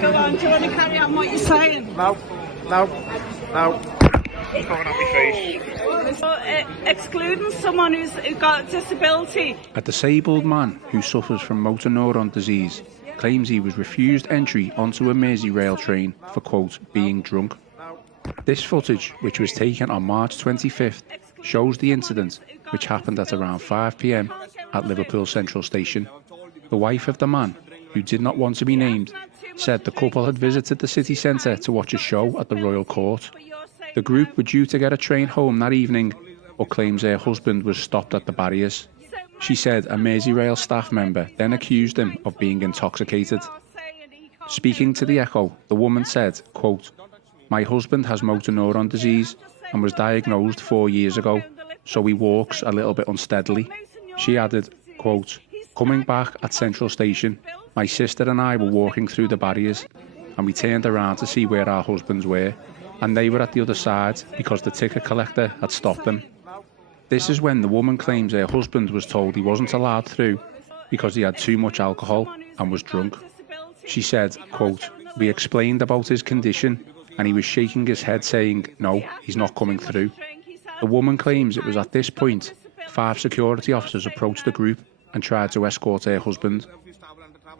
Go on, do you want to carry on what you're saying? No. It's not on my face. So, excluding someone who's got a disability. A disabled man who suffers from motor neuron disease claims he was refused entry onto a Merseyrail train for, quote, being drunk. This footage, which was taken on March 25th, shows the incident, which happened at around 5 p.m. at Liverpool Central station. The wife of the man, who did not want to be named, said the couple had visited the city centre to watch a show at the Royal Court. The group were due to get a train home that evening, but claims her husband was stopped at the barriers. She said a Merseyrail staff member then accused him of being intoxicated. Speaking to the Echo, the woman said, quote, "My husband has motor neuron disease and was diagnosed 4 years ago, so he walks a little bit unsteadily." She added, quote, "Coming back at Central Station, my sister and I were walking through the barriers and we turned around to see where our husbands were, and they were at the other side because the ticket collector had stopped them." This is when the woman claims her husband was told he wasn't allowed through because he had too much alcohol and was drunk. She said, quote, "We explained about his condition and he was shaking his head saying, no, he's not coming through." The woman claims it was at this point 5 security officers approached the group and tried to escort her husband.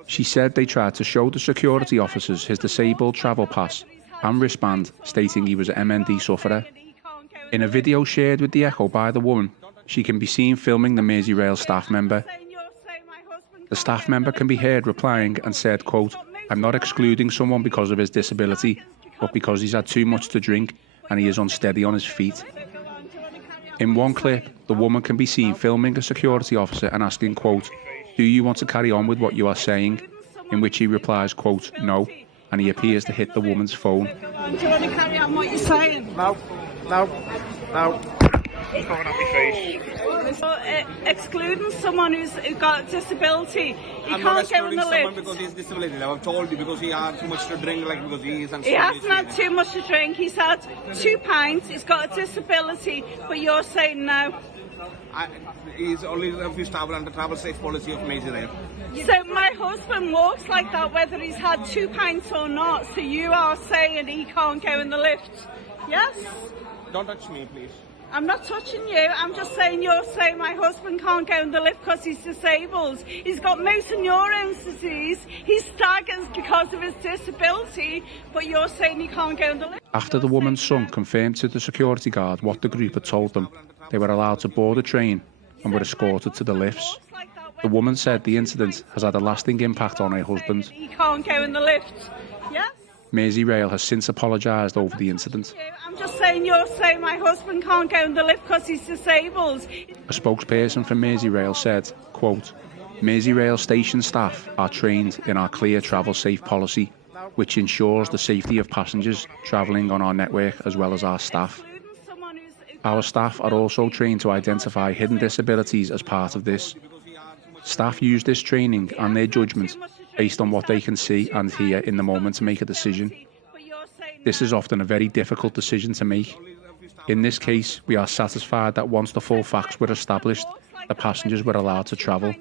She said they tried to show the security officers his disabled travel pass and wristband stating he was an MND sufferer. In a video shared with the Echo by the woman, she can be seen filming the Merseyrail staff member. The staff member can be heard replying and said, quote, "I'm not excluding someone because of his disability, but because he's had too much to drink and he is unsteady on his feet." In one clip, the woman can be seen filming a security officer and asking, quote, "Do you want to carry on with what you are saying?" In which he replies, quote, "No," and he appears to hit the woman's phone. Do you want to carry on what you're saying? No. It's not on my face. So, excluding someone who's got a disability, you I'm can't not go in excluding the someone lift. because he's disabled. I've told you because he had too much to drink, like because he is He hasn't had too much to drink. He's had 2 pints. He's got a disability, but you're saying no. He's only refused travel under travel safe policy of Merseyrail. So my husband walks like that whether he's had 2 pints or not. So you are saying he can't go in the lift? Yes? Don't touch me, please. I'm not touching you. I'm just saying you're saying my husband can't go in the lift because he's disabled. He's got motor neurone disease. He staggers because of his disability, but you're saying he can't go in the lift. After the woman's son confirmed to the security guard what the group had told them, they were allowed to board a train and were escorted to the lifts. The woman said the incident has had a lasting impact on her husband. He can't go in the lift. Yes? Merseyrail has since apologised over the incident. I'm just saying you're saying my husband can't go in the lift because he's disabled. A spokesperson for Merseyrail said, quote, "Merseyrail station staff are trained in our clear travel safe policy, which ensures the safety of passengers travelling on our network as well as our staff. Our staff are also trained to identify hidden disabilities as part of this. Staff use this training and their judgment based on what they can see and hear in the moment to make a decision. This is often a very difficult decision to make. In this case, we are satisfied that once the full facts were established, the passengers were allowed to travel.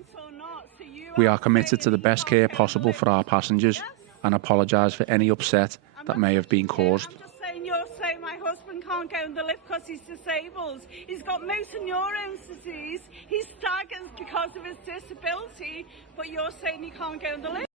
We are committed to the best care possible for our passengers and apologise for any upset that may have been caused." You're saying my husband can't go in the lift because he's disabled. He's got motor neurone disease. He staggers because of his disability, but you're saying he can't go in the lift.